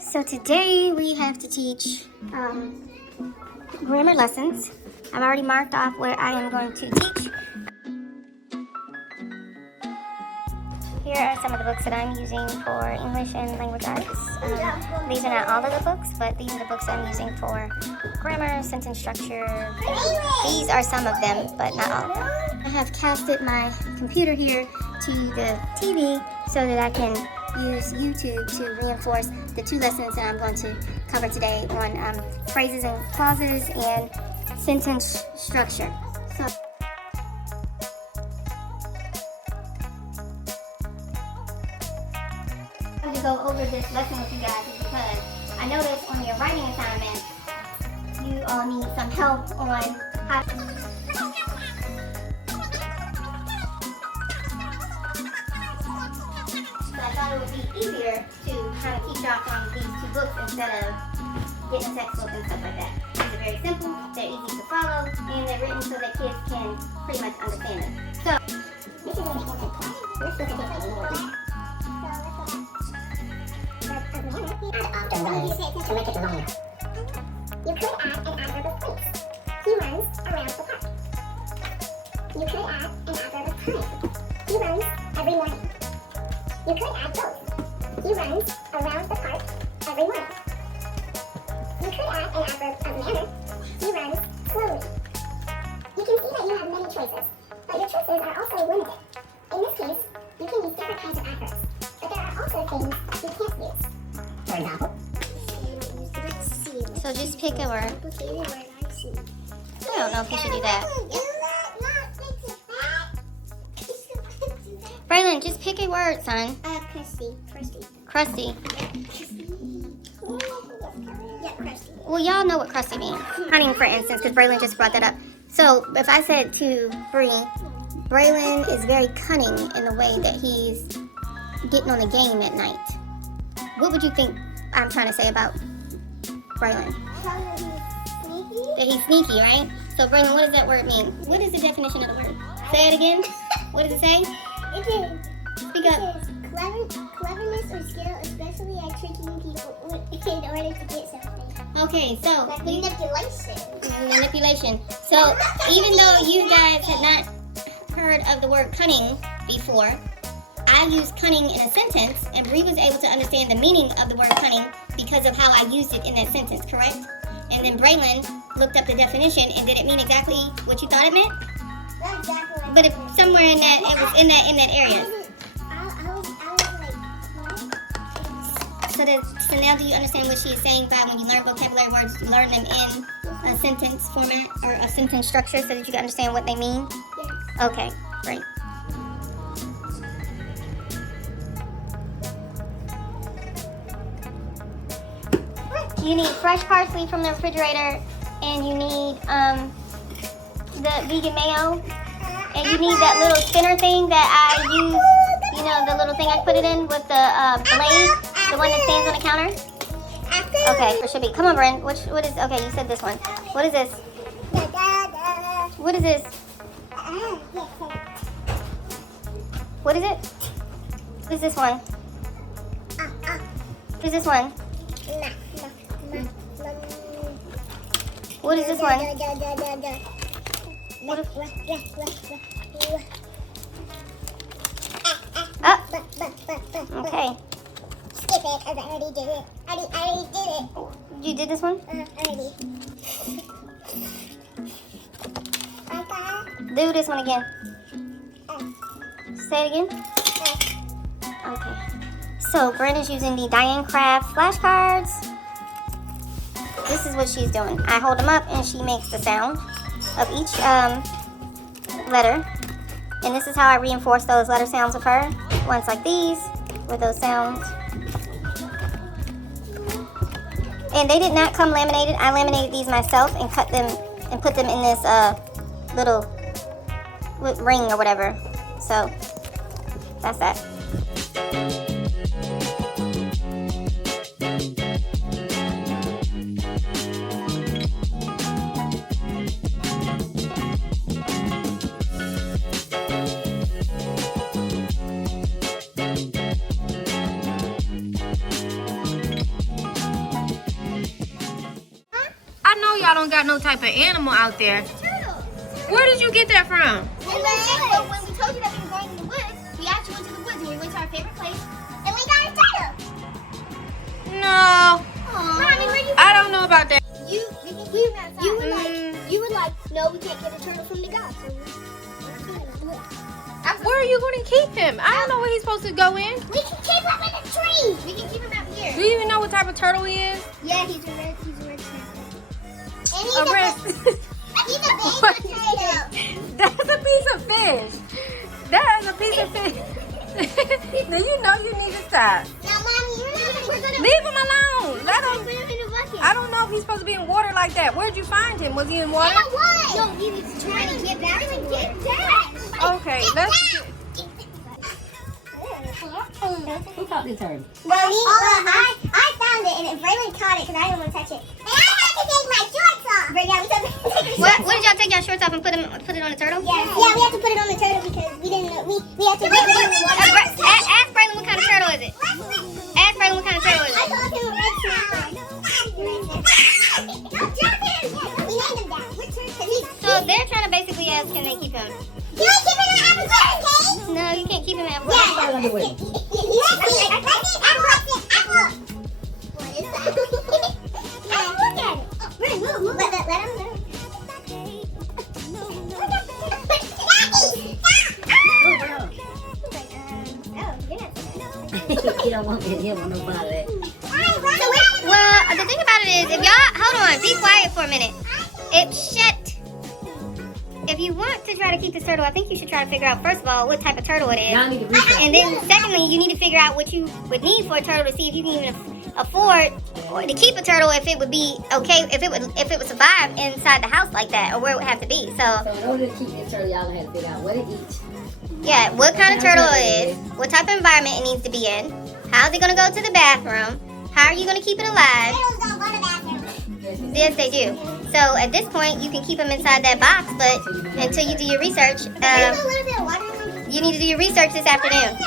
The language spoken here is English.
So today we have to teach grammar lessons. I've already marked off where I am going to teach. Here are some of the books that I'm using for English and language arts. These are not all of the books, but these are the books I'm using for grammar, sentence structure. These are some of them, but not all of them. I have casted my computer here to the TV so that I can use YouTube to reinforce the two lessons that I'm going to cover today on phrases and clauses and sentence structure. So, I'm going to go over this lesson with you guys because I noticed on your writing assignment you all need some help on how I thought it would be easier to kind of keep track on these two books instead of getting a textbook and stuff like that. These are very simple, they're easy to follow, and they're written so that kids can pretty much understand them. So, this is really important. Let's look at this a little bit. To make it longer. You could add an adverb of place. He runs around the park. You could add an adverb of time. He runs every morning. You could add both. He runs around the park every morning. You could add an adverb of manner. He runs slowly. You can see that you have many choices, but your choices are also limited. In this case, you can use different kinds of adverbs, but there are also things you can't use. For example, so just pick a word. I don't know if you should do that. Braylon, just pick a word, son. Crusty. Crusty. Yeah, crusty. Well, y'all know what crusty means. Cunning, for instance, because Braylon just brought that up. So if I said to Bree, Braylon is very cunning in the way that he's getting on the game at night. What would you think I'm trying to say about Braylon? That he's sneaky, right? So Braylon, what does that word mean? What is the definition of the word? Say it again. What does it say? It is. Speak up. Cleverness or skill, especially at tricking people in order to get something. Okay, so Like manipulation. Manipulation. So even though you guys had not heard of the word cunning before, I used cunning in a sentence, and Bree was able to understand the meaning of the word cunning because of how I used it in that sentence, correct? And then Braylon looked up the definition, and did it mean exactly what you thought it meant? Not exactly. But if somewhere in that, it was in that area. I was like, what? So now do you understand what she is saying by when you learn vocabulary words, you learn them in a sentence format or a sentence structure so that you can understand what they mean? Yes. Okay, great. You need fresh parsley from the refrigerator, and you need the vegan mayo, and you need that little spinner thing that I use, you know, the little thing I put it in with the blade, the one that stands on the counter. Okay, it should be. Come on, Bryn. What is, okay, you said this one. What is this? What is this? What is it? What is this one? What is this one? What is this one? What okay. Skip it, because I already did it. I already did it. You did this one? Already. Do this one again. Say it again. Okay. So Brenda's using the Diane Craft flashcards. This is what she's doing. I hold them up and she makes the sound of each letter. And this is how I reinforce those letter sounds of her. Ones like these with those sounds. And they did not come laminated. I laminated these myself and cut them and put them in this little ring or whatever. So that's that. y'all don't got no type of animal out there. Turtle. Where did you get that from? When we told you that we were going in the woods, we actually went to the woods and we went to our favorite place and we got a turtle. No. Mommy, where you? I don't know about that. You were like, no, we can't get a turtle from the guy. So Where are you going to keep him? I don't know where he's supposed to go in. we can keep him in a tree. We can keep him out here. Do you even know what type of turtle he is? Yeah, he's a red snapper. And A red. he's a baby turtle. That's a piece of fish. That is a piece of fish. Now you know you need to stop. Now, Mommy, we're gonna Leave him alone. Let him. put him in a bucket. I don't know if he's supposed to be in water like that. Where'd you find him? Was he in water? Yo, he was trying to get back to it. Okay, let's. Who caught the turtle? Mommy, I found it and Braylon caught it because I didn't want to touch it. And I had to take my shorts off. What did y'all take your shorts off and put it on the turtle? Yeah, we had to put it on the turtle because we didn't know. We had to put it in the water. Ask Braylon what kind of turtle is it. Ask Braylon what kind of turtle is I it. called him a red snapper. Don't jump him! We named him that. We're turtles. So they're trying to basically ask, can they keep him? Can I keep him in the apple cake? No, you can't keep him at Yeah. Right on the way. Let's see. Apple. What is that? Look at it. Right, move. Let him move. He don't want him on nobody. Well, the thing about it is, if y'all, hold on, be quiet for a minute. If you want to try to keep this turtle, I think you should try to figure out, first of all, what type of turtle it is. Y'all need to research. And then secondly, you need to figure out what you would need for a turtle to see if you can even afford or to keep a turtle, if it would be okay, if it would survive inside the house like that, or where it would have to be. So So in order to keep this turtle, y'all have to figure out what it eats. yeah, what kind of turtle it is, what type of environment it needs to be in, how's it gonna go to the bathroom, how are you gonna keep it alive? Turtles don't go to the bathroom. Yes, they do. So at this point, you can keep them inside that box, but until you do your research, There's a little bit of water in it. you need to do your research this afternoon.